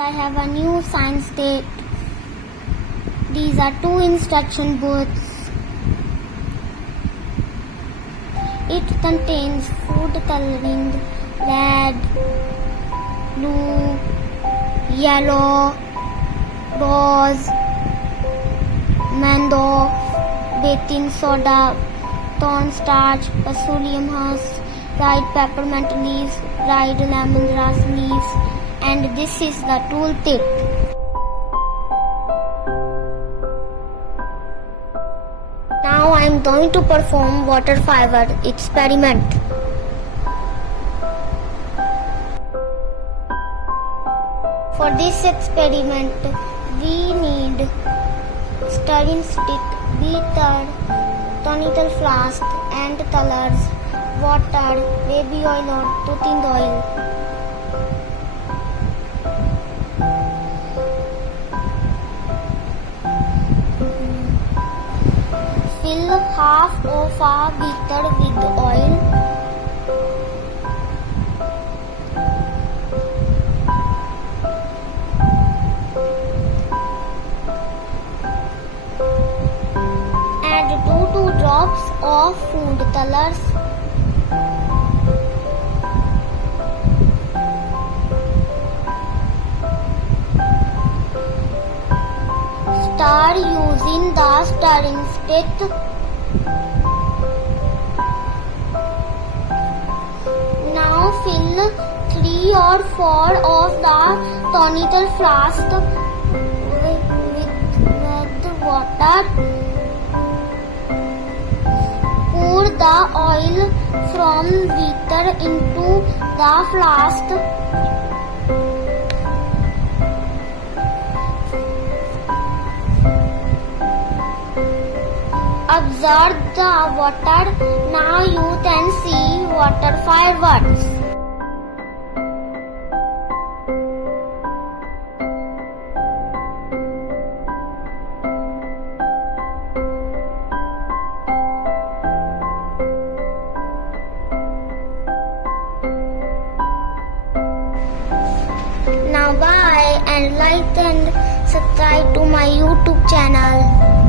I have a new science date. These are two instruction books. It contains food coloring, red, blue, yellow, rose, mango, baking soda, cornstarch, petroleum husk, dried peppermint leaves, dried lemongrass leaves, and this is the tooltip. Now I am going to perform water fiber experiment. For this experiment, we need stirring stick, beater, conical flask, and colors, water, baby oil or cooking oil. Fill half of a beaker with oil. Add 2 drops of food colors. Stir using the stirring stick. Now fill 3 or 4 of the conical flask with water. Pour the oil from beaker into the flask. Observe the water. Now you can see water fireworks. Now bye and like and subscribe to my YouTube channel.